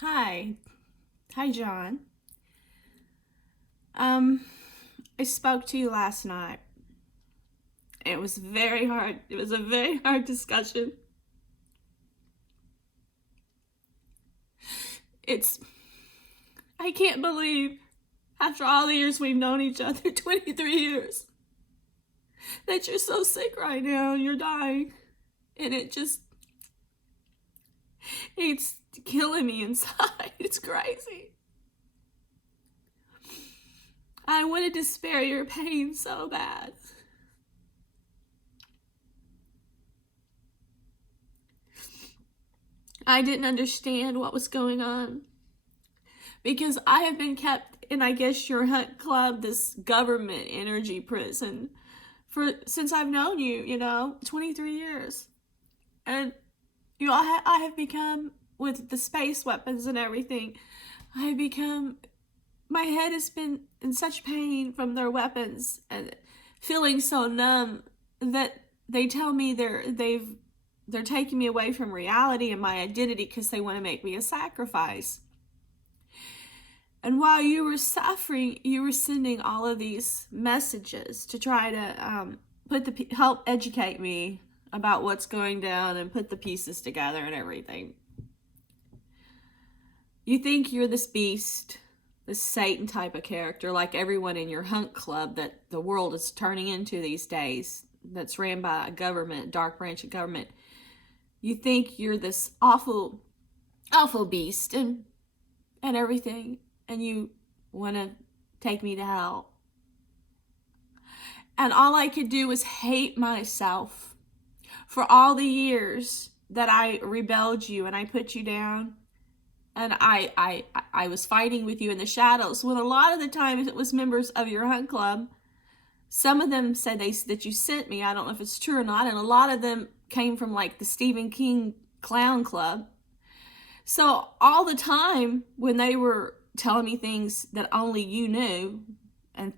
Hi. Hi, John. Um, I spoke to you last night. It was very hard. It was a very hard discussion. It's, I can't believe, after all the years we've known each other, 23 years, that you're so sick right now and you're dying. And it's killing me inside. It's crazy. I wanted to spare your pain so bad. I didn't understand what was going on because I have been kept in, I guess, your hunt club, this government energy prison, for since I've known you, 23 years. And I have become, with the space weapons and everything, I have become, my head has been in such pain from their weapons and feeling so numb that they tell me they're taking me away from reality and my identity because they want to make me a sacrifice. And while you were suffering, you were sending all of these messages to try to help educate me about what's going down and put the pieces together and everything. You think you're this beast, this Satan type of character, like everyone in your hunt club that the world is turning into these days, that's ran by a government, dark branch of government. You think you're this awful, awful beast and everything, and you want to take me to hell. And all I could do was hate myself for all the years that I rebelled you and I put you down. And I was fighting with you in the shadows when a lot of the times it was members of your hunt club. Some of them said that you sent me. I don't know if it's true or not. And a lot of them came from like the Stephen King clown club. So all the time when they were telling me things that only you knew and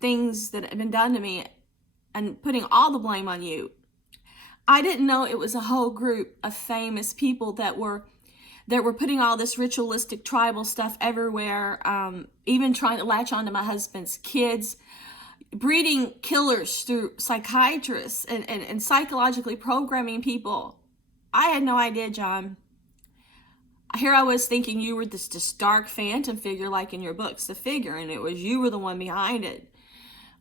things that had been done to me and putting all the blame on you, I didn't know it was a whole group of famous people that were putting all this ritualistic tribal stuff everywhere, even trying to latch onto my husband's kids, breeding killers through psychiatrists and psychologically programming people. I had no idea, John. Here I was thinking you were this dark phantom figure like in your books, The Figure, and it was you were the one behind it.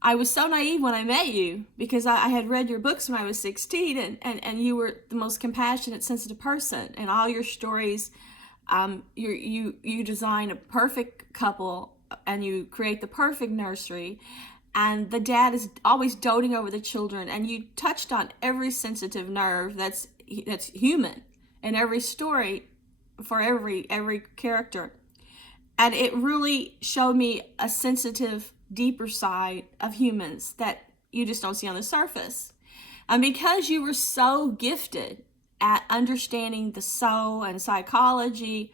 I was so naive when I met you because I had read your books when I was 16, and you were the most compassionate, sensitive person. And all your stories, you design a perfect couple and you create the perfect nursery. And the dad is always doting over the children, and you touched on every sensitive nerve that's human in every story for every character. And it really showed me a sensitive, deeper side of humans that you just don't see on the surface. And because you were so gifted at understanding the soul and psychology,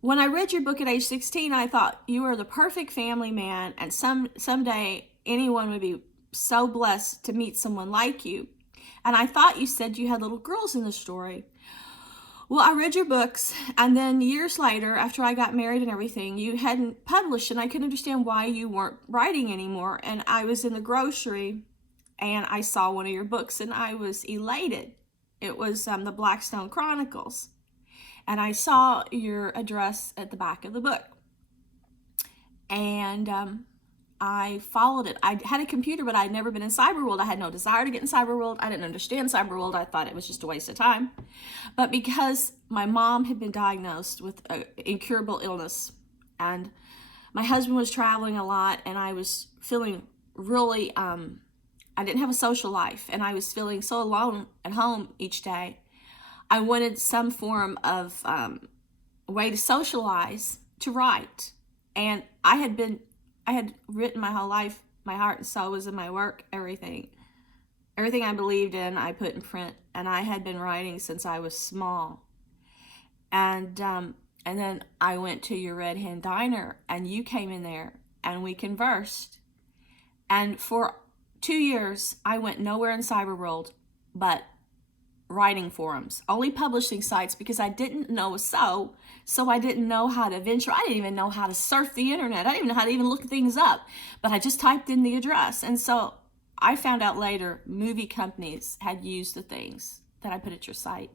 when I read your book at age 16, I thought you were the perfect family man, and someday anyone would be so blessed to meet someone like you. And I thought you said you had little girls in the story. Well, I read your books, and then years later, after I got married and everything, you hadn't published, and I couldn't understand why you weren't writing anymore. And I was in the grocery, and I saw one of your books, and I was elated. It was the Blackstone Chronicles, and I saw your address at the back of the book, and I followed it. I had a computer, but I'd never been in Cyberworld. I had no desire to get in Cyberworld. I didn't understand Cyberworld. I thought it was just a waste of time. But because my mom had been diagnosed with an incurable illness, and my husband was traveling a lot, and I was feeling really, I didn't have a social life, and I was feeling so alone at home each day. I wanted some form of way to socialize, to write. And I had written my whole life. My heart and soul was in my work, everything. Everything I believed in, I put in print. And I had been writing since I was small. And then I went to your Red Hen Diner, and you came in there, and we conversed. And for 2 years, I went nowhere in Cyberworld but writing forums, only publishing sites, because I didn't know so I didn't know how to venture. I didn't even know how to surf the internet. I didn't even know how to even look things up, but I just typed in the address. And so I found out later movie companies had used the things that I put at your site.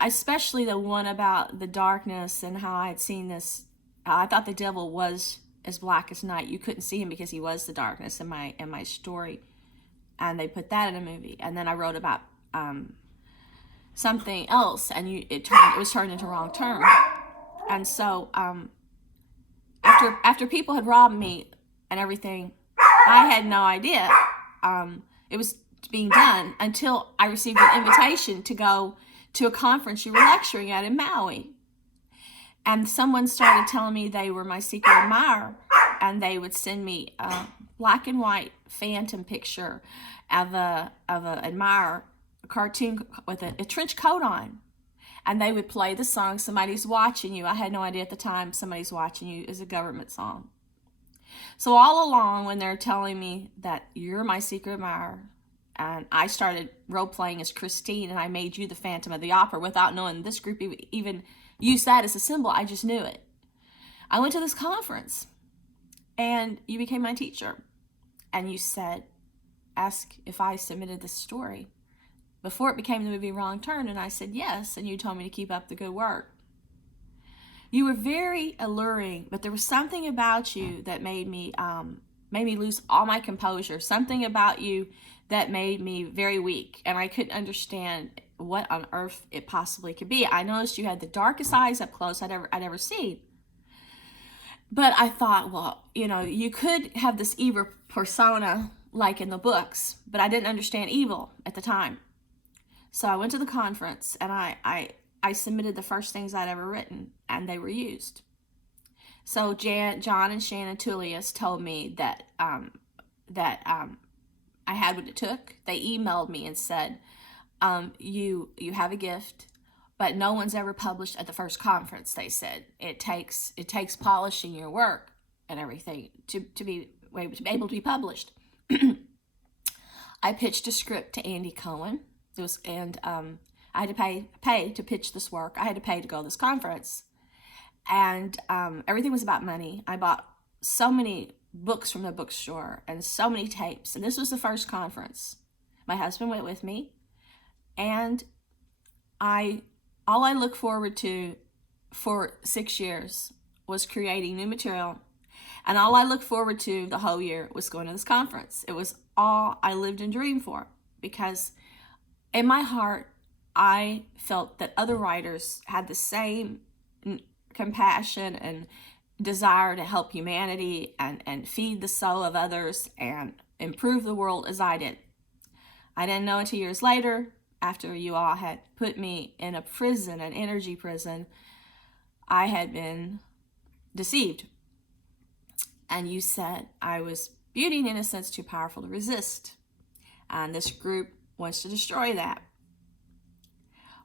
Especially the one about the darkness and how I had seen this. I thought the devil was as black as night. You couldn't see him because he was the darkness in my story. And they put that in a movie. And then I wrote about something else, and it was turned into Wrong Turn. And so after people had robbed me and everything, I had no idea it was being done until I received an invitation to go to a conference you were lecturing at in Maui. And someone started telling me they were my secret admirer, and they would send me a black and white phantom picture of a admirer, a cartoon with a trench coat on. And they would play the song, Somebody's Watching You. I had no idea at the time Somebody's Watching You is a government song. So all along, when they're telling me that you're my secret admirer, and I started role-playing as Christine, and I made you the Phantom of the Opera without knowing this group even used that as a symbol. I just knew it. I went to this conference, and you became my teacher. And you said, ask if I submitted this story before it became the movie Wrong Turn, and I said yes, and you told me to keep up the good work. You were very alluring, but there was something about you that made me lose all my composure, something about you that made me very weak, and I couldn't understand what on earth it possibly could be. I noticed you had the darkest eyes up close I'd ever seen. But I thought, well, you could have this evil persona like in the books, but I didn't understand evil at the time. So I went to the conference, and I submitted the first things I'd ever written, and they were used. So John and Shannon Tullius told me that I had what it took. They emailed me and said, you have a gift, but no one's ever published at the first conference. They said it takes polishing your work and everything to be able to be published. I pitched a script to Andy Cohen. I had to pay to pitch this work. I had to pay to go to this conference, and everything was about money. I bought so many books from the bookstore and so many tapes, and this was the first conference. My husband went with me, and all I looked forward to for 6 years was creating new material, and all I looked forward to the whole year was going to this conference. It was all I lived and dreamed for, because in my heart, I felt that other writers had the same compassion and desire to help humanity and feed the soul of others and improve the world as I did. I didn't know until years later, after you all had put me in a prison, an energy prison, I had been deceived. And you said I was beauty and innocence too powerful to resist. And this group wants to destroy that.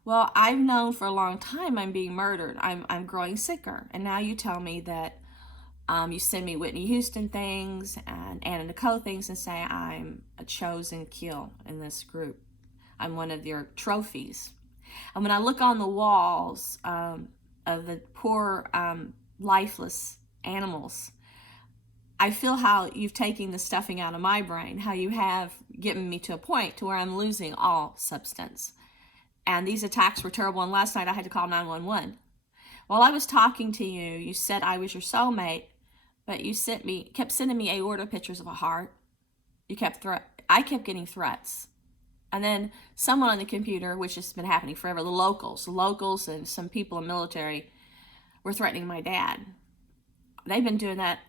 Well, I've known for a long time I'm being murdered. I'm growing sicker. And now you tell me that you send me Whitney Houston things and Anna Nicole things and say I'm a chosen kill in this group. I'm one of your trophies. And when I look on the walls of the poor, lifeless animals, I feel how you've taken the stuffing out of my brain, how you have given me to a point to where I'm losing all substance. And these attacks were terrible, and last night I had to call 911. While I was talking to you, you said I was your soulmate, but you kept sending me aorta pictures of a heart. I kept getting threats. And then someone on the computer, which has been happening forever, the locals and some people in military were threatening my dad. They've been doing that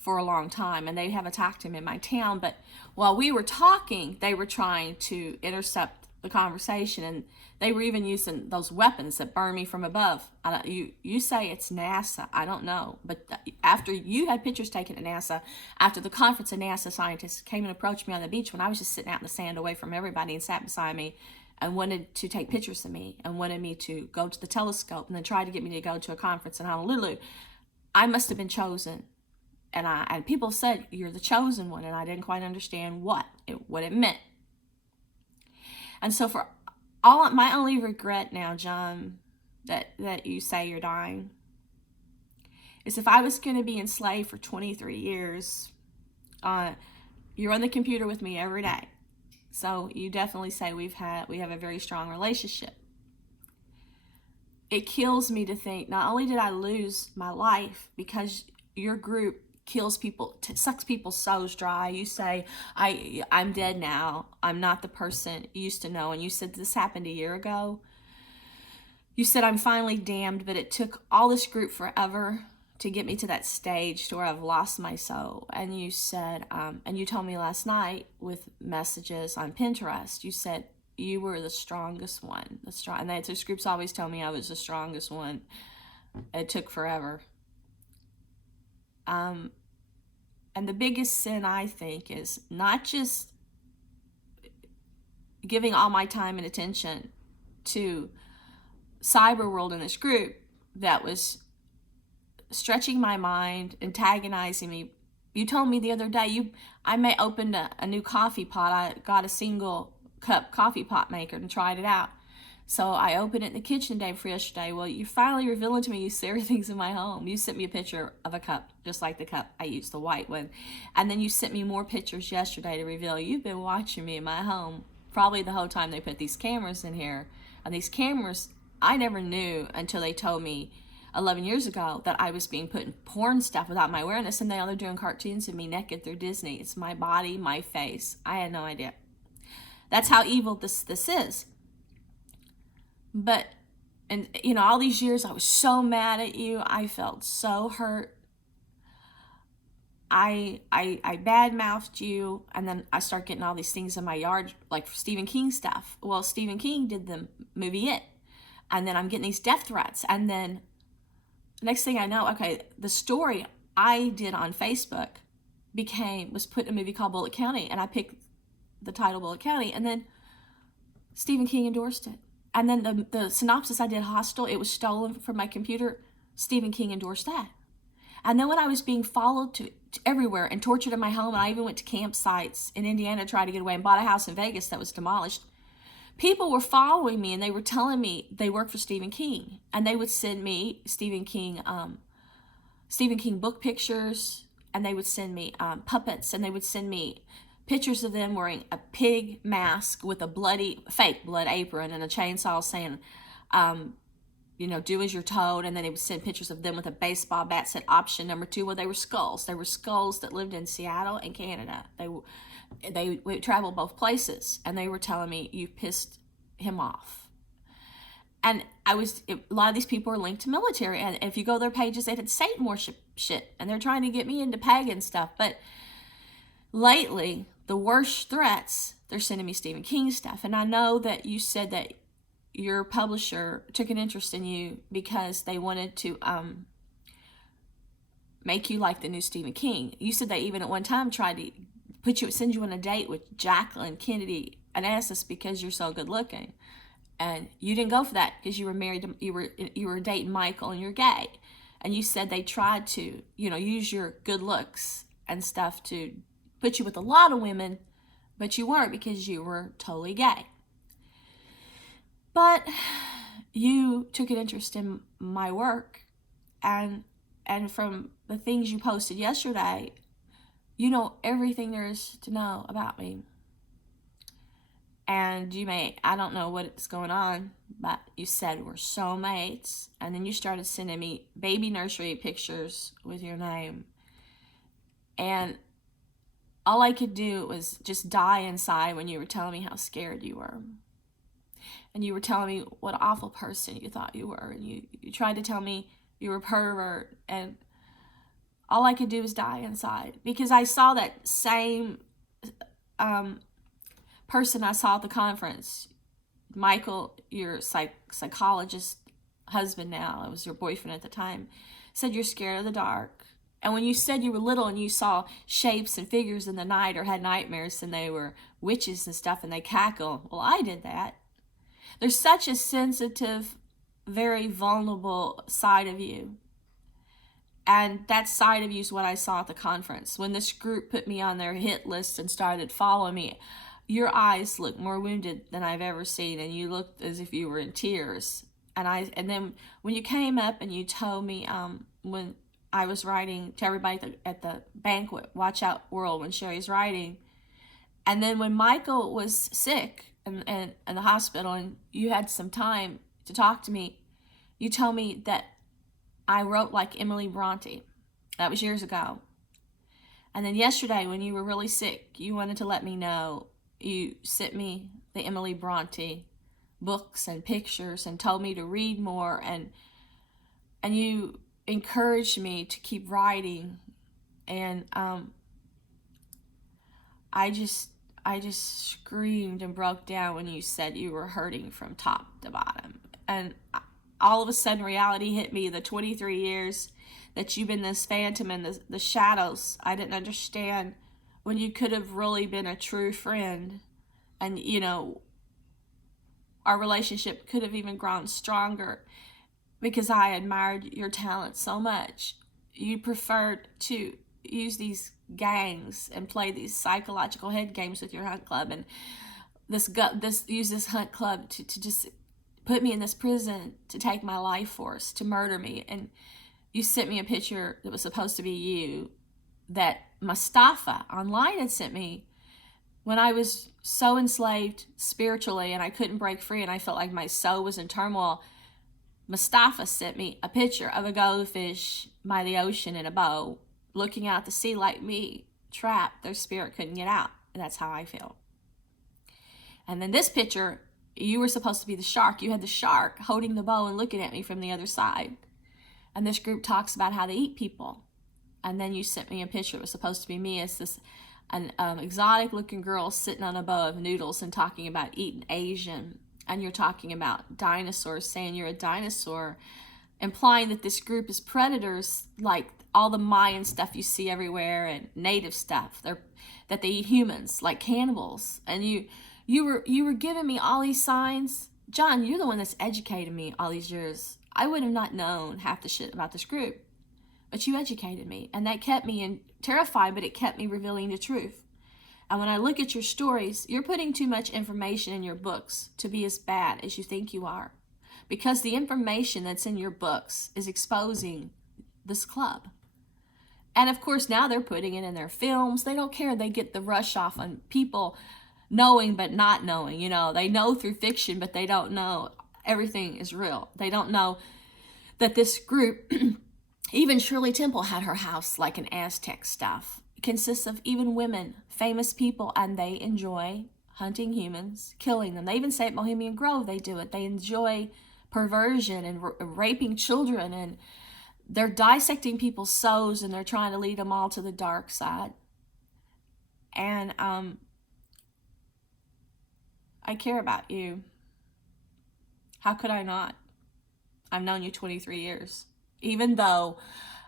for a long time, and they have attacked him in my town. But while we were talking, they were trying to intercept the conversation, and they were even using those weapons that burn me from above. You say it's NASA. I don't know. But after you had pictures taken at NASA, after the conference, a NASA scientist came and approached me on the beach when I was just sitting out in the sand away from everybody and sat beside me and wanted to take pictures of me and wanted me to go to the telescope and then tried to get me to go to a conference in Honolulu. I must have been chosen. And people said, you're the chosen one, and I didn't quite understand what it meant. And so my only regret now, John, that you say you're dying, is if I was going to be enslaved for 23 years, you're on the computer with me every day. So you definitely say we have a very strong relationship. It kills me to think not only did I lose my life because your group kills people, sucks people's souls dry. You say, I'm dead now. I'm not the person you used to know. And you said this happened a year ago. You said I'm finally damned, but it took all this group forever to get me to that stage to where I've lost my soul. And you said, and you told me last night with messages on Pinterest, you said you were the strongest one. And those groups always tell me I was the strongest one. It took forever. And the biggest sin, I think, is not just giving all my time and attention to cyber world in this group that was stretching my mind, antagonizing me. You told me the other day I may opened a new coffee pot. I got a single cup coffee pot maker and tried it out. So I opened it in the kitchen day for yesterday. Well, you're finally revealing to me you see everything's in my home. You sent me a picture of a cup, just like the cup I used, the white one. And then you sent me more pictures yesterday to reveal you've been watching me in my home probably the whole time they put these cameras in here. And these cameras, I never knew until they told me 11 years ago that I was being put in porn stuff without my awareness, and they're doing cartoons of me naked through Disney. It's my body, my face. I had no idea. That's how evil this is. But, and all these years I was so mad at you. I felt so hurt. I badmouthed you, and then I start getting all these things in my yard, like Stephen King stuff. Well, Stephen King did the movie It, and then I'm getting these death threats, and then next thing I know, okay, the story I did on Facebook was put in a movie called Bullitt County, and I picked the title Bullitt County, and then Stephen King endorsed it. And then the synopsis I did, Hostile, it was stolen from my computer. Stephen King endorsed that. And then when I was being followed to everywhere and tortured in my home, and I even went to campsites in Indiana to try to get away and bought a house in Vegas that was demolished, people were following me and they were telling me they worked for Stephen King. And they would send me Stephen King book pictures, and they would send me puppets, and they would send me pictures of them wearing a pig mask with a fake blood apron and a chainsaw saying, do as you're told. And then they would send pictures of them with a baseball bat, said option number 2. Well, they were skulls. They were skulls that lived in Seattle and Canada. They would travel both places, and they were telling me, you pissed him off. And a lot of these people are linked to military, and if you go to their pages, they did Satan worship shit, and they're trying to get me into pagan stuff. But lately, the worst threats, they're sending me Stephen King stuff. And I know that you said that your publisher took an interest in you because they wanted to make you like the new Stephen King. You said they even at one time tried to send you on a date with Jacqueline Kennedy Onassis because you're so good looking. And you didn't go for that because you were married, you were dating Michael and you're gay. And you said they tried to, use your good looks and stuff to put you with a lot of women, but you weren't because you were totally gay. But you took an interest in my work, and from the things you posted yesterday, you know everything there is to know about me. And I don't know what's going on, but you said we're soulmates, and then you started sending me baby nursery pictures with your name. And all I could do was just die inside when you were telling me how scared you were. And you were telling me what an awful person you thought you were. And you tried to tell me you were a pervert. And all I could do was die inside. Because I saw that same person I saw at the conference. Michael, your psychologist husband now, it was your boyfriend at the time, said you're scared of the dark. And when you said you were little and you saw shapes and figures in the night or had nightmares and they were witches and stuff and they cackle, well, I did that. There's such a sensitive, very vulnerable side of you. And that side of you is what I saw at the conference. When this group put me on their hit list and started following me, Your eyes look more wounded than I've ever seen, and you looked as if you were in tears. And then when you came up and you told me, when I was writing to everybody at the banquet, watch out world, when Sherry's writing, and then when Michael was sick and in the hospital, and you had some time to talk to me, you told me that I wrote like Emily Bronte. That was years ago. And then yesterday, when you were really sick, you wanted to let me know. You sent me the Emily Bronte books and pictures and told me to read more, and you encouraged me to keep writing. And I just screamed and broke down when you said you were hurting from top to bottom. And all of a sudden reality hit me. The 23 years that you've been this phantom in the shadows, I didn't understand, when you could have really been a true friend. And you know, our relationship could have even grown stronger because I admired your talent so much. You preferred to use these gangs and play these psychological head games with your hunt club, and use this hunt club to just put me in this prison, to take my life force, to murder me. And you sent me a picture that was supposed to be you, that Mustafa online had sent me, when I was so enslaved spiritually and I couldn't break free and I felt like my soul was in turmoil. Mustafa sent me a picture of a goldfish by the ocean in a boat, looking out to sea like me, trapped. Their spirit couldn't get out. And that's how I feel. And then this picture, you were supposed to be the shark. You had the shark holding the bow and looking at me from the other side. And this group talks about how to eat people. And then you sent me a picture. It was supposed to be me as an exotic looking girl sitting on a bowl of noodles and talking about eating Asian. And you're talking about dinosaurs, saying you're a dinosaur, implying that this group is predators, like all the Mayan stuff you see everywhere and native stuff. That they eat humans, like cannibals. And you were giving me all these signs. John, you're the one that's educated me all these years. I would have not known half the shit about this group, but you educated me, and that kept me terrified, but it kept me revealing the truth. And when I look at your stories, you're putting too much information in your books to be as bad as you think you are, because the information that's in your books is exposing this club. And of course, now they're putting it in their films. They don't care. They get the rush off on people knowing but not knowing. You know, they know through fiction, but they don't know everything is real. They don't know that this group, even Shirley Temple had her house like an Aztec stuff. It consists of even women, famous people, and they enjoy hunting humans, killing them. They even say at Bohemian Grove they do it. They enjoy perversion and raping children, and they're dissecting people's souls, and they're trying to lead them all to the dark side. And I care about you. How could I not? I've known you 23 years. Even though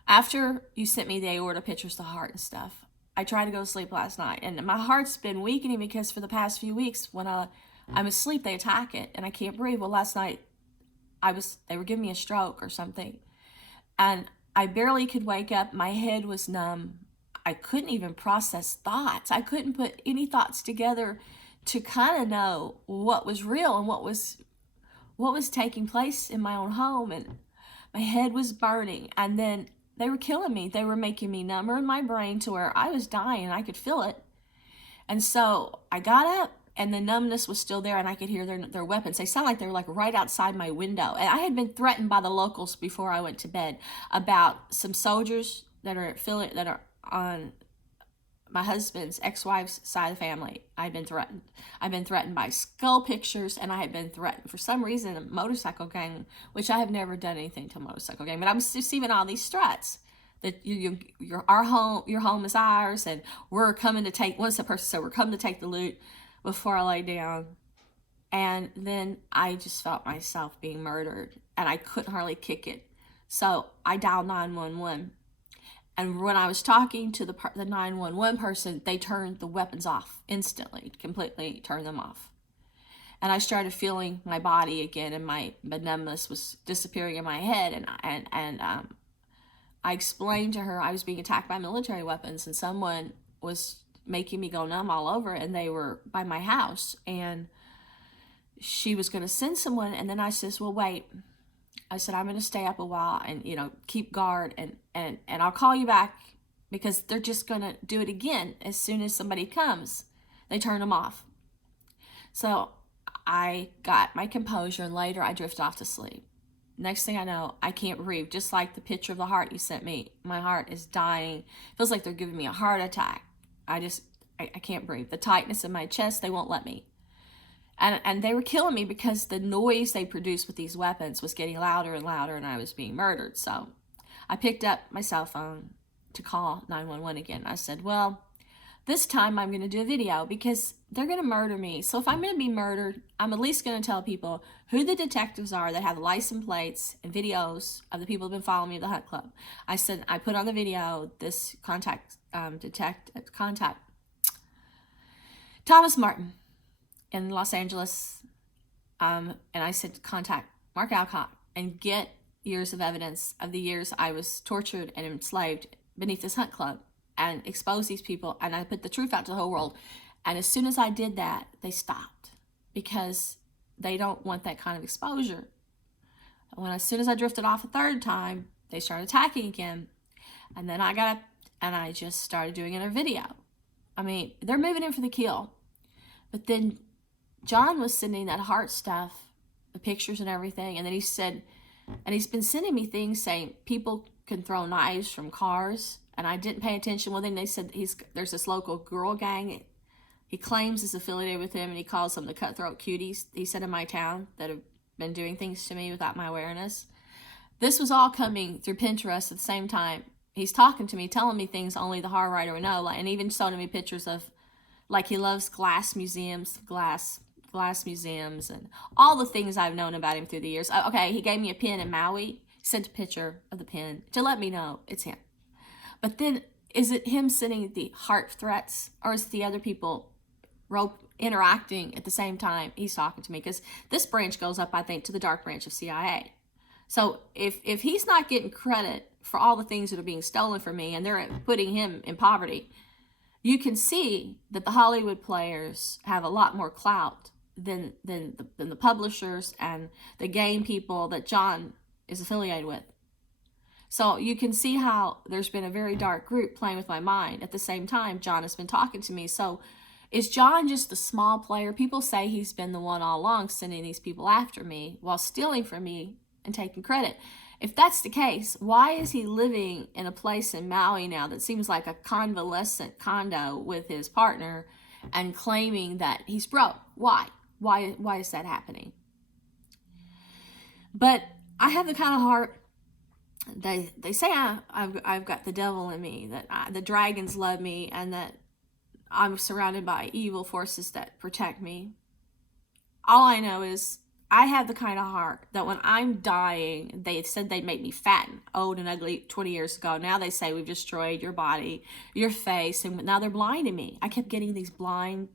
after you sent me the aorta pictures, the heart and stuff, I tried to go to sleep last night, and my heart's been weakening because for the past few weeks when I'm asleep, they attack it and I can't breathe. Well, last night they were giving me a stroke or something, and I barely could wake up. My head was numb. I couldn't even process thoughts. I couldn't put any thoughts together to kind of know what was real and what was taking place in my own home. And my head was burning, and then they were killing me. They were making me number in my brain to where I was dying. I could feel it. And so I got up, and the numbness was still there, and I could hear their weapons. They sound like they were like right outside my window. And I had been threatened by the locals before I went to bed about some soldiers that are on my husband's ex-wife's side of the family. I've been threatened. I've been threatened by skull pictures, and I have been threatened for some reason, a motorcycle gang, which I have never done anything to a motorcycle gang, but I'm receiving all these threats that your home is ours, and we're coming to take. Once the person said, "We're coming to take the loot," before I lay down, and then I just felt myself being murdered, and I couldn't hardly kick it, so I dialed 911. And when I was talking to the 911 person, they turned the weapons off instantly, completely turned them off. And I started feeling my body again, and my numbness was disappearing in my head. And I explained to her I was being attacked by military weapons, and someone was making me go numb all over, and they were by my house, and she was going to send someone. And then I says, well, wait. I said, I'm going to stay up a while and, keep guard, and I'll call you back, because they're just going to do it again as soon as somebody comes. They turn them off. So I got my composure, and later I drifted off to sleep. Next thing I know, I can't breathe. Just like the picture of the heart you sent me, my heart is dying. It feels like they're giving me a heart attack. I can't breathe. The tightness in my chest, they won't let me. And they were killing me, because the noise they produced with these weapons was getting louder and louder, and I was being murdered. So I picked up my cell phone to call 911 again. I said, well, this time I'm going to do a video, because they're going to murder me. So if I'm going to be murdered, I'm at least going to tell people who the detectives are that have the license plates and videos of the people who've been following me at the Hunt Club. I said, I put on the video this contact Thomas Martin in Los Angeles, and I said, contact Mark Alcott and get years of evidence of the years I was tortured and enslaved beneath this Hunt Club, and expose these people. And I put the truth out to the whole world. And as soon as I did that, they stopped, because they don't want that kind of exposure. As soon as I drifted off a third time, they started attacking again. And then I got up and I just started doing another video. I mean, they're moving in for the kill. But then John was sending that heart stuff, the pictures and everything. And then he said, and he's been sending me things saying people can throw knives from cars. And I didn't pay attention. Well, then they said there's this local girl gang he claims is affiliated with him, and he calls them the cutthroat cuties, he said, in my town, that have been doing things to me without my awareness. This was all coming through Pinterest at the same time. He's talking to me, telling me things only the horror writer would know, and even showing me pictures of, like, he loves glass museums, glass museums, and all the things I've known about him through the years. Okay, he gave me a pin in Maui, sent a picture of the pin to let me know it's him. But then, is it him sending the heart threats, or is it the other people interacting at the same time he's talking to me? Because this branch goes up, I think, to the dark branch of CIA. So if he's not getting credit for all the things that are being stolen from me, and they're putting him in poverty, you can see that the Hollywood players have a lot more clout than the publishers and the game people that John is affiliated with. So you can see how there's been a very dark group playing with my mind. At the same time, John has been talking to me. So is John just a small player? People say he's been the one all along sending these people after me while stealing from me and taking credit. If that's the case, why is he living in a place in Maui now that seems like a convalescent condo with his partner and claiming that he's broke? Why? Why is that happening? But I have the kind of heart. They say I've got the devil in me, that the dragons love me, and that I'm surrounded by evil forces that protect me. All I know is I have the kind of heart that when I'm dying, they said they'd make me fat and old and ugly 20 years ago. Now they say we've destroyed your body, your face, and now they're blinding me. I kept getting these blind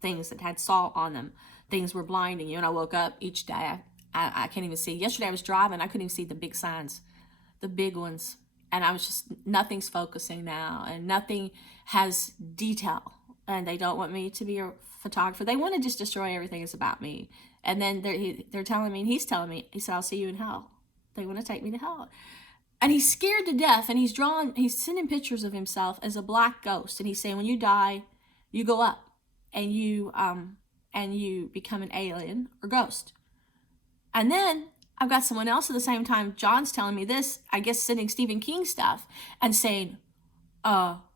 things that had salt on them. Things were blinding you, and I woke up each day. I can't even see. Yesterday I was driving. I couldn't even see the big signs, the big ones. And I was just, nothing's focusing now, and nothing has detail. And they don't want me to be a photographer. They want to just destroy everything that's about me. And then they're telling me, and he's telling me, he said, I'll see you in hell. They want to take me to hell. And he's scared to death, and he's sending pictures of himself as a black ghost. And he's saying, when you die, you go up, and you become an alien or ghost. And then I've got someone else at the same time, John's telling me this, I guess sending Stephen King stuff and saying,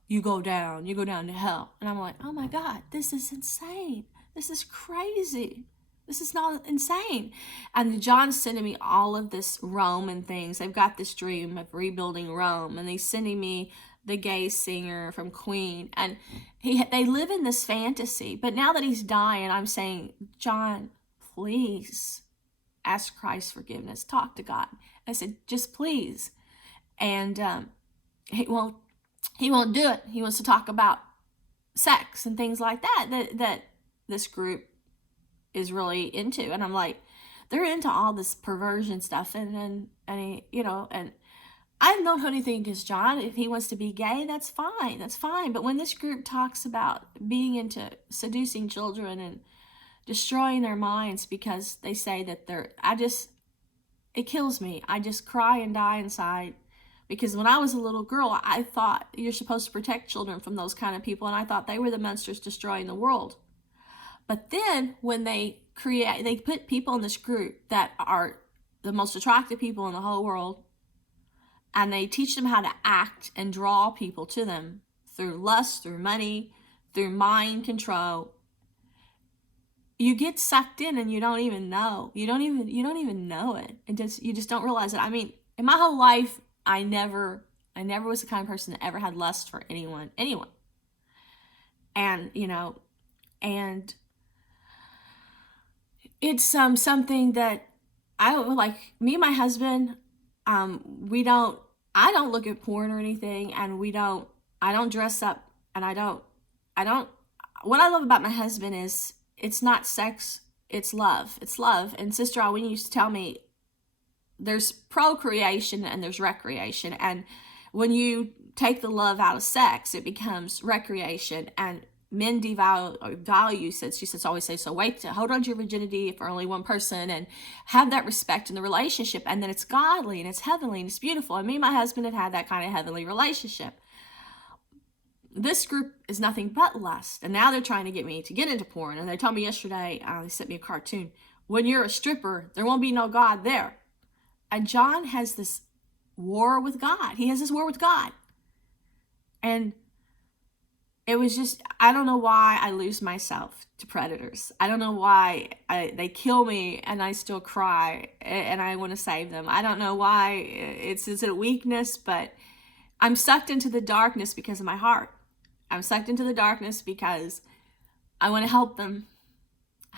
you go down to hell. And I'm like, oh my God, this is insane. This is crazy. This is not insane. And John's sending me all of this Rome and things. They've got this dream of rebuilding Rome, and he's sending me the gay singer from Queen. And they live in this fantasy. But now that he's dying, I'm saying, John, please ask Christ forgiveness. Talk to God. I said, just please. And he won't do it. He wants to talk about sex and things like that this group is really into. And I'm like, they're into all this perversion stuff, and I don't have anything against John. If he wants to be gay, that's fine. That's fine. But when this group talks about being into seducing children and destroying their minds because they say that it kills me. I just cry and die inside. Because when I was a little girl, I thought you're supposed to protect children from those kind of people, and I thought they were the monsters destroying the world. But then when they put people in this group that are the most attractive people in the whole world, and they teach them how to act and draw people to them through lust, through money, through mind control. You get sucked in and you don't even know. You don't even know it. You just don't realize it. I mean, in my whole life, I never was the kind of person that ever had lust for anyone. And, and it's something that I like. Me and my husband, I don't look at porn or anything, and I don't dress up, and I don't, what I love about my husband is it's not sex, it's love. It's love. And Sister Alwyn used to tell me there's procreation and there's recreation. And when you take the love out of sex, it becomes recreation. And men value, she says, always say, so wait to hold on to your virginity for only one person and have that respect in the relationship. And then it's godly and it's heavenly and it's beautiful. And me and my husband had that kind of heavenly relationship. This group is nothing but lust. And now they're trying to get me to get into porn. And they told me yesterday, they sent me a cartoon. When you're a stripper, there won't be no God there. And John has this war with God. He has this war with God. And it was just, I don't know why I lose myself to predators. I don't know why they kill me and I still cry and I want to save them. I don't know why. It's a weakness, but I'm sucked into the darkness because of my heart. I'm sucked into the darkness because I want to help them.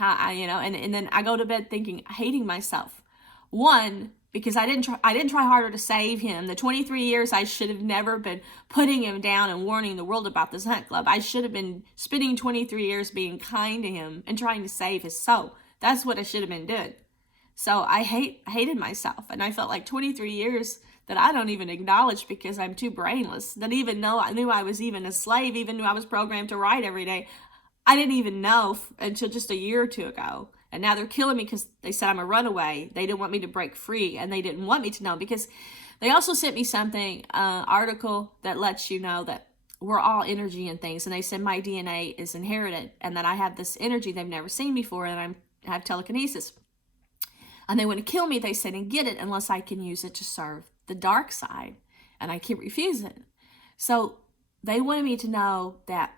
And then I go to bed hating myself. One, because I didn't try harder to save him. The 23 years I should have never been putting him down and warning the world about this hunt club. I should have been spending 23 years being kind to him and trying to save his soul. That's what I should have been doing. So I hated myself, and I felt like 23 years that I don't even acknowledge because I'm too brainless. That even though I knew I was even a slave, even though I was programmed to write every day, I didn't even know until just a year or two ago. And now they're killing me because they said I'm a runaway. They didn't want me to break free, and they didn't want me to know, because they also sent me something, article that lets you know that we're all energy and things. And they said my DNA is inherited and that I have this energy they've never seen before, and I have telekinesis. And they want to kill me, they said, and get it unless I can use it to serve the dark side. And I keep refusing. So they wanted me to know that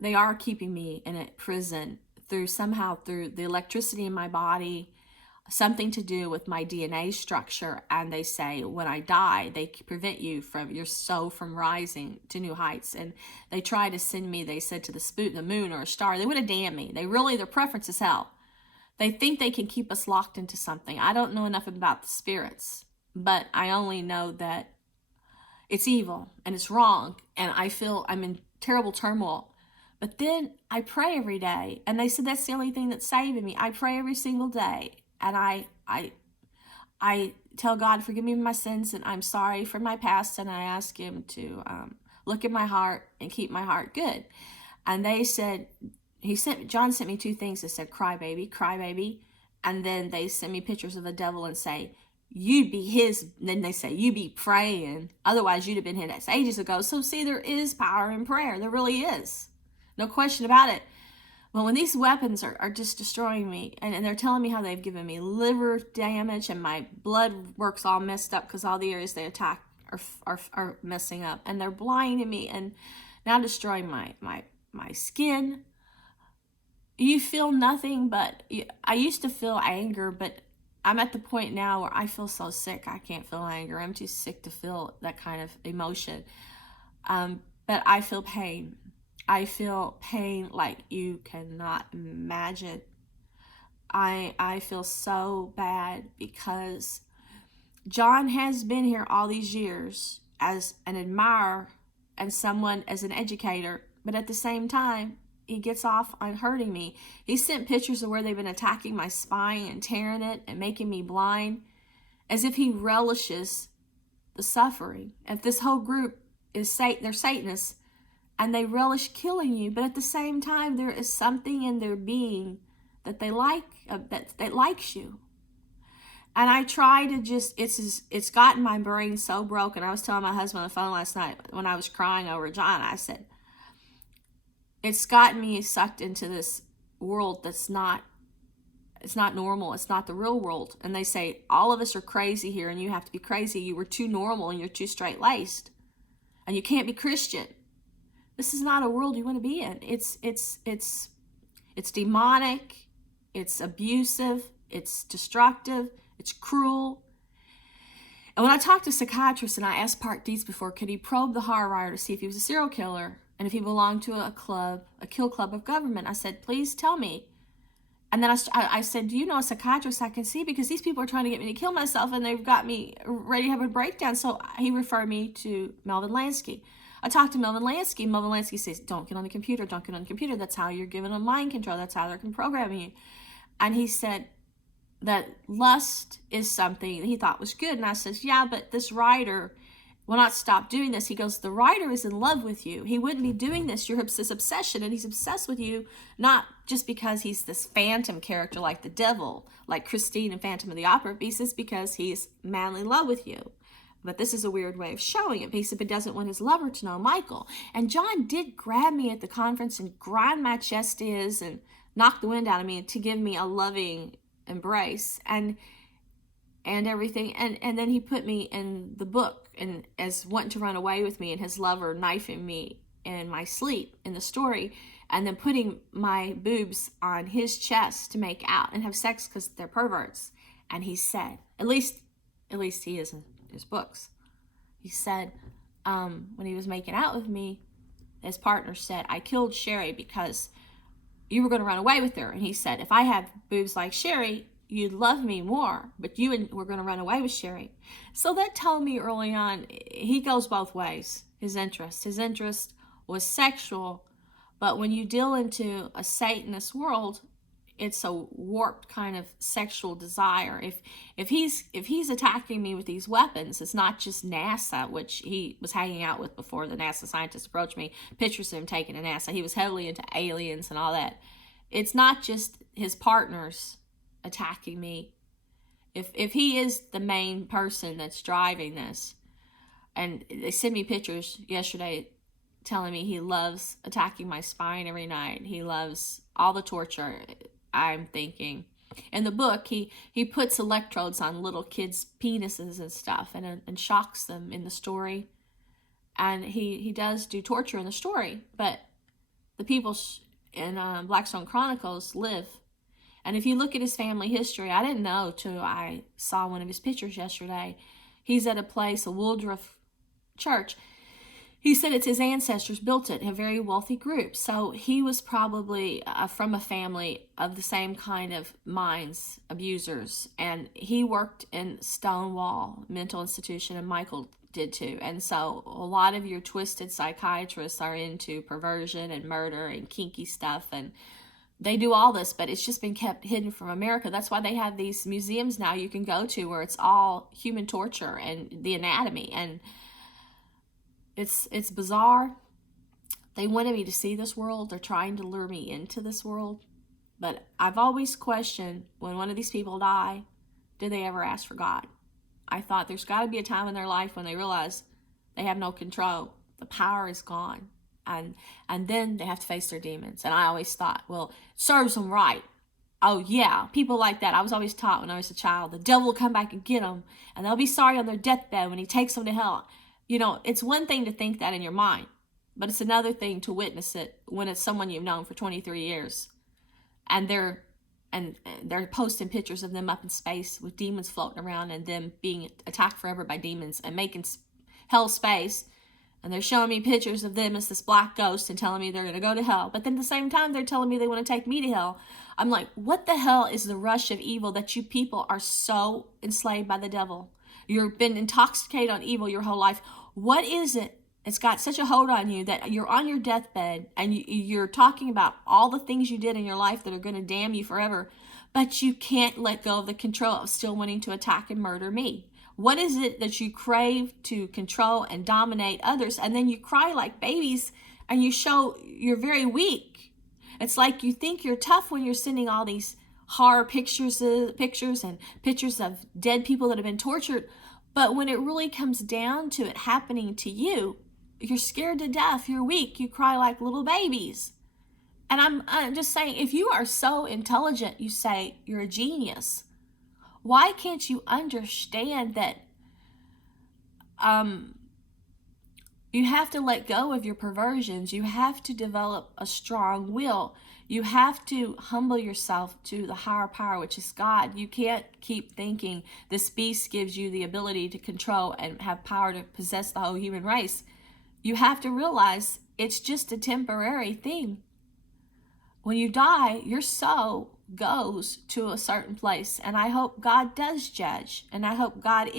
they are keeping me in a prison through the electricity in my body, something to do with my DNA structure. And they say when I die, they prevent your soul from rising to new heights. And they try to send me, they said, to the moon or a star. They would have damned me. Their preference is hell. They think they can keep us locked into something. I don't know enough about the spirits, but I only know that it's evil and it's wrong. And I feel I'm in terrible turmoil. But then I pray every day. And they said that's the only thing that's saving me. I pray every single day. And I tell God, forgive me my sins, and I'm sorry for my past. And I ask him to look at my heart and keep my heart good. And they said, John sent me two things that said, cry baby. And then they sent me pictures of the devil and say, you'd be his. Then they say, you be praying. Otherwise, you'd have been his ages ago. So see, there is power in prayer. There really is. No question about it. But when these weapons are just destroying me, and they're telling me how they've given me liver damage and my blood work's all messed up because all the areas they attack are messing up, and they're blinding me and now destroying my skin. You feel nothing but, I used to feel anger, but I'm at the point now where I feel so sick I can't feel anger. I'm too sick to feel that kind of emotion. But I feel pain. I feel pain like you cannot imagine. I feel so bad because John has been here all these years as an admirer and someone, as an educator, but at the same time, he gets off on hurting me. He sent pictures of where they've been attacking my spine and tearing it and making me blind, as if he relishes the suffering. If this whole group is they're Satanists and they relish killing you, but at the same time there is something in their being that they like, that likes you. And I try to just, it's gotten my brain so broken. I was telling my husband on the phone last night when I was crying over John, I said, it's gotten me sucked into this world that's not, it's not normal. It's not the real world. And they say, all of us are crazy here and you have to be crazy. You were too normal and you're too straight-laced. And you can't be Christian. This is not a world you want to be in. It's demonic. It's abusive. It's destructive. It's cruel. And when I talked to psychiatrists and I asked Park Dietz before, could he probe the horror writer to see if he was a serial killer and if he belonged to a club, a kill club of government? I said, please tell me. And then I said, do you know a psychiatrist I can see? Because these people are trying to get me to kill myself and they've got me ready to have a breakdown. So he referred me to Melvin Lansky. I talked to Melvin Lansky. Melvin Lansky says, don't get on the computer. Don't get on the computer. That's how you're given a mind control. That's how they're programming you. And he said that lust is something he thought was good. And I said, yeah, but this writer will not stop doing this. He goes, the writer is in love with you. He wouldn't be doing this. You're this obsession, and he's obsessed with you, not just because he's this phantom character like the devil, like Christine in Phantom of the Opera. He says because he's madly in love with you. But this is a weird way of showing it. He said, but doesn't want his lover to know, Michael. And John did grab me at the conference and grind my chest and knock the wind out of me to give me a loving embrace and everything. And then he put me in the book and as wanting to run away with me and his lover knifing me in my sleep in the story and then putting my boobs on his chest to make out and have sex because they're perverts. And he said, at least he is in his books. He said, when he was making out with me, his partner said, I killed Sherry because you were going to run away with her. And he said, if I had boobs like Sherry, you'd love me more, but you were going to run away with Sherry. So that told me early on, he goes both ways, his interest was sexual, but when you deal into a Satanist world, it's a warped kind of sexual desire. If he's attacking me with these weapons, it's not just NASA, which he was hanging out with before the NASA scientists approached me, pictures of him taking to NASA. He was heavily into aliens and all that. It's not just his partners attacking me. If he is the main person that's driving this, and they sent me pictures yesterday telling me he loves attacking my spine every night. He loves all the torture. I'm thinking in the book he puts electrodes on little kids' penises and stuff and shocks them in the story, and he does do torture in the story, but the people in Blackstone Chronicles live. And if you look at his family history, I didn't know till I saw one of his pictures yesterday. He's at a place, a Woodruff church. He said it's his ancestors built it, a very wealthy group. So he was probably from a family of the same kind of minds, abusers. And he worked in Stonewall Mental Institution, and Michael did too. And so a lot of your twisted psychiatrists are into perversion and murder and kinky stuff, and they do all this, but it's just been kept hidden from America. That's why they have these museums now you can go to where it's all human torture and the anatomy, and it's bizarre. They wanted me to see this world. They're trying to lure me into this world. But I've always questioned, when one of these people die, did they ever ask for God? I thought there's got to be a time in their life when they realize they have no control. The power is gone. And then they have to face their demons. And I always thought, well, it serves them right. Oh, yeah, people like that. I was always taught when I was a child, the devil will come back and get them, and they'll be sorry on their deathbed when he takes them to hell. You know, it's one thing to think that in your mind, but it's another thing to witness it when it's someone you've known for 23 years. And they're posting pictures of them up in space with demons floating around and them being attacked forever by demons and making hell space. And they're showing me pictures of them as this black ghost and telling me they're going to go to hell. But then at the same time, they're telling me they want to take me to hell. I'm like, what the hell is the rush of evil that you people are so enslaved by the devil? You've been intoxicated on evil your whole life. What is it? It's got such a hold on you that you're on your deathbed and you're talking about all the things you did in your life that are going to damn you forever. But you can't let go of the control of still wanting to attack and murder me. What is it that you crave to control and dominate others? And then you cry like babies and you show you're very weak. It's like you think you're tough when you're sending all these horror pictures and pictures of dead people that have been tortured. But when it really comes down to it happening to you, you're scared to death, you're weak, you cry like little babies. And I'm just saying, if you are so intelligent, you say you're a genius, why can't you understand that you have to let go of your perversions? You have to develop a strong will. You have to humble yourself to the higher power, which is God. You can't keep thinking this beast gives you the ability to control and have power to possess the whole human race. You have to realize it's just a temporary thing. When you die, your soul goes to a certain place, and I hope God does judge, and I hope God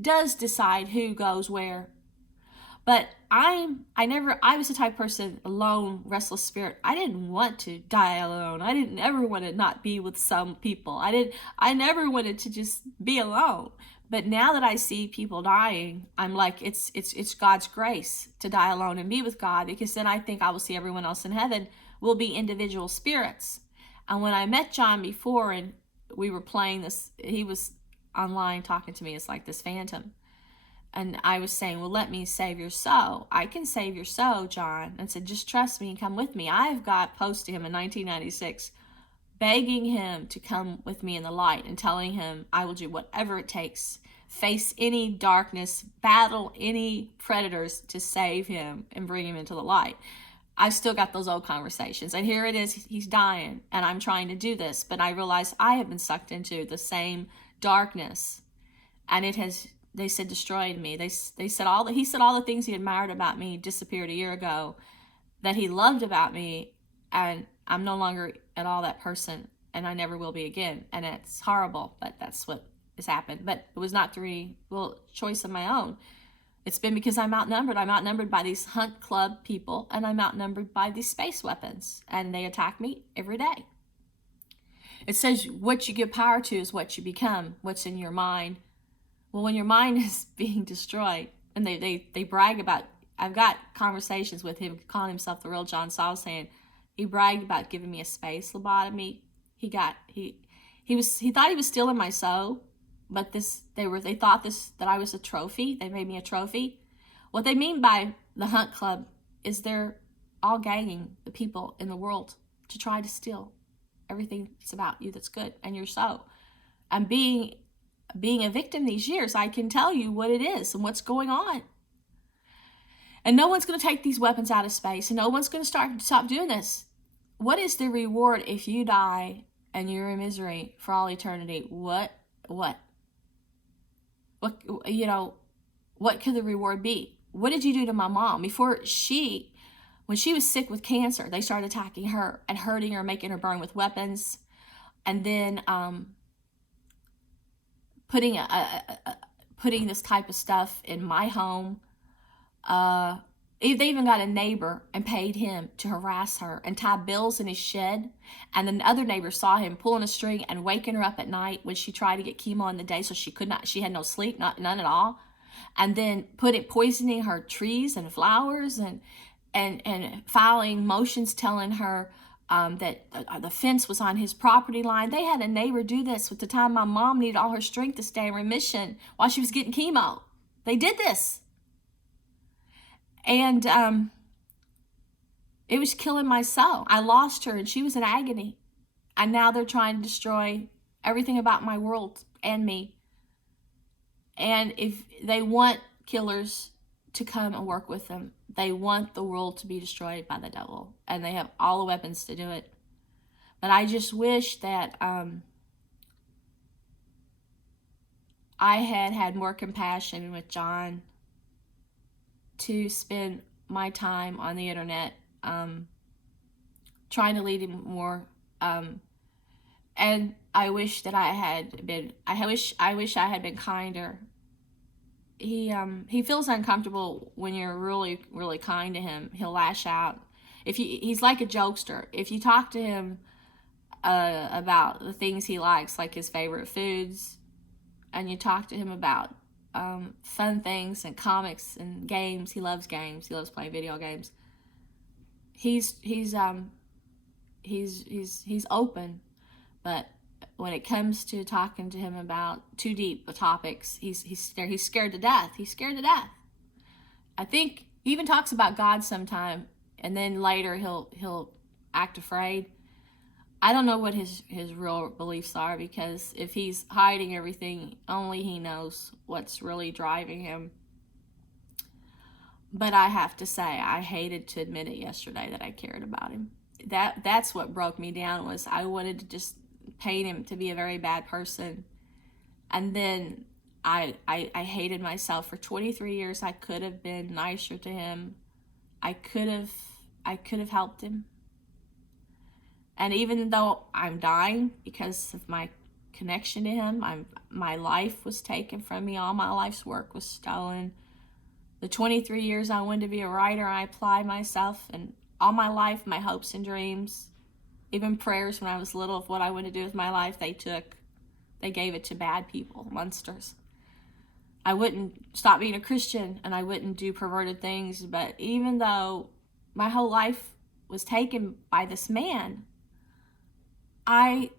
does decide who goes where. But I was the type of person, alone, restless spirit. I didn't want to die alone. I didn't ever want to not be with some people. I never wanted to just be alone. But now that I see people dying, I'm like, it's God's grace to die alone and be with God, because then I think I will see everyone else in heaven. We'll be individual spirits. And when I met John before and we were playing this, he was online talking to me. It's like this phantom. And I was saying, well, let me save your soul. I can save your soul, John. And said, just trust me and come with me. I've got posts to him in 1996, begging him to come with me in the light and telling him I will do whatever it takes, face any darkness, battle any predators to save him and bring him into the light. I've still got those old conversations. And here it is, he's dying, and I'm trying to do this. But I realize I have been sucked into the same darkness. And it has, they said, destroyed me. He said all the things he admired about me disappeared a year ago that he loved about me. And I'm no longer at all that person. And I never will be again. And it's horrible, but that's what has happened. But it was not through choice of my own. It's been because I'm outnumbered. I'm outnumbered by these hunt club people, and I'm outnumbered by these space weapons, and they attack me every day. It says what you give power to is what you become, what's in your mind. Well, when your mind is being destroyed, and they brag about, I've got conversations with him calling himself the real John Saul, saying he bragged about giving me a space lobotomy. He thought he was stealing my soul. But they thought that I was a trophy. They made me a trophy. What they mean by the Hunt Club is they're all ganging the people in the world to try to steal everything that's about you that's good and your soul. And being a victim these years, I can tell you what it is and what's going on. And no one's going to take these weapons out of space, and no one's going to stop doing this. What is the reward if you die and you're in misery for all eternity? What could the reward be? What did you do to my mom? When she was sick with cancer, they started attacking her and hurting her, making her burn with weapons, and then putting this type of stuff in my home. They even got a neighbor and paid him to harass her and tie bills in his shed. And then the other neighbor saw him pulling a string and waking her up at night when she tried to get chemo in the day, so she had no sleep, none at all. And then poisoning her trees and flowers and filing motions telling her that the fence was on his property line. They had a neighbor do this at the time my mom needed all her strength to stay in remission while she was getting chemo. They did this. And it was killing my soul. I lost her, and she was in agony. And now they're trying to destroy everything about my world and me. And if they want killers to come and work with them, they want the world to be destroyed by the devil. And they have all the weapons to do it. But I just wish that I had more compassion with John to spend my time on the internet trying to lead him more, and I wish that I wish I had been kinder. He feels uncomfortable when you're really, really kind to him. He'll lash out. He's like a jokester. If you talk to him about the things he likes, like his favorite foods, and you talk to him about fun things and comics and games. He loves games. He loves playing video games. He's open, but when it comes to talking to him about too deep topics, he's scared. He's scared to death. He's scared to death. I think he even talks about God sometime, and then later he'll act afraid. I don't know what his real beliefs are, because if he's hiding everything, only he knows what's really driving him. But I have to say, I hated to admit it yesterday that I cared about him. That's what broke me down, was I wanted to just paint him to be a very bad person. And then I hated myself. For 23 years, I could have been nicer to him. I could have helped him. And even though I'm dying because of my connection to him, my life was taken from me. All my life's work was stolen. The 23 years I wanted to be a writer, I applied myself, and all my life, my hopes and dreams, even prayers when I was little of what I wanted to do with my life, they gave it to bad people, monsters. I wouldn't stop being a Christian, and I wouldn't do perverted things, but even though my whole life was taken by this man, I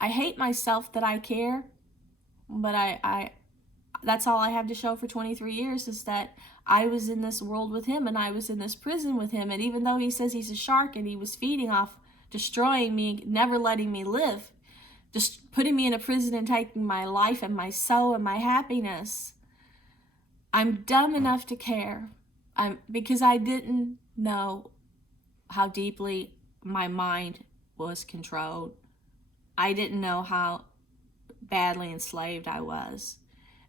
hate myself that I care, but I that's all I have to show for 23 years, is that I was in this world with him, and I was in this prison with him. And even though he says he's a shark and he was feeding off destroying me, never letting me live, just putting me in a prison and taking my life and my soul and my happiness, I'm dumb enough to care. Because I didn't know how deeply my mind was controlled. I didn't know how badly enslaved I was.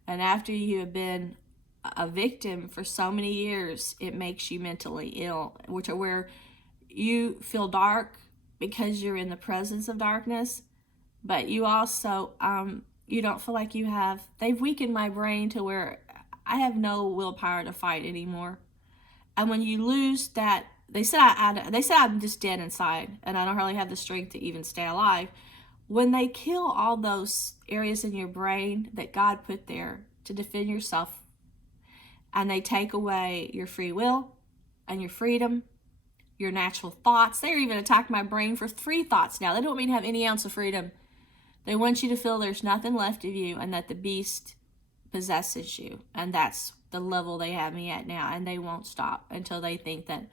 And after you have been a victim for so many years, it makes you mentally ill, where you feel dark because you're in the presence of darkness, but you also, you don't feel like they've weakened my brain to where I have no willpower to fight anymore. And when you lose that, they said I'm just dead inside, and I don't really have the strength to even stay alive. When they kill all those areas in your brain that God put there to defend yourself, and they take away your free will and your freedom, your natural thoughts. They're even attacking my brain for free thoughts now. They don't want me to have any ounce of freedom. They want you to feel there's nothing left of you and that the beast possesses you. And that's the level they have me at now. And they won't stop until they think that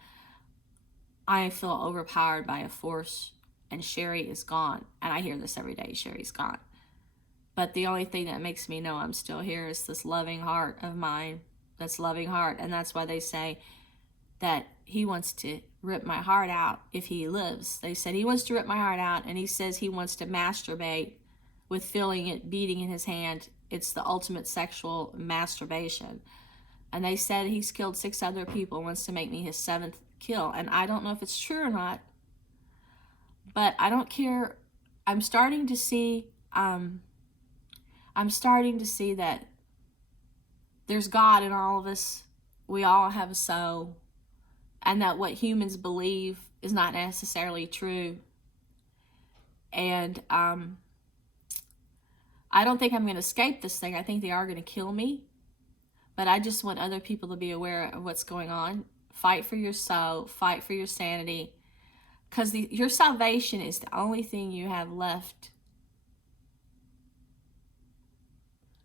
I feel overpowered by a force and Sherry is gone. And I hear this every day, Sherry's gone. But the only thing that makes me know I'm still here is this loving heart of mine. That's loving heart. And that's why they say that he wants to rip my heart out if he lives. They said he wants to rip my heart out, and he says he wants to masturbate with feeling it beating in his hand. It's the ultimate sexual masturbation. And they said he's killed 6 other people, wants to make me his 7th kill. And I don't know if it's true or not, but I don't care. I'm starting to see that there's God in all of us. We all have a soul, and that what humans believe is not necessarily true. And I don't think I'm going to escape this thing. I think they are going to kill me. But I just want other people to be aware of what's going on. Fight for your soul. Fight for your sanity. Because your salvation is the only thing you have left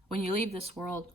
when you leave this world.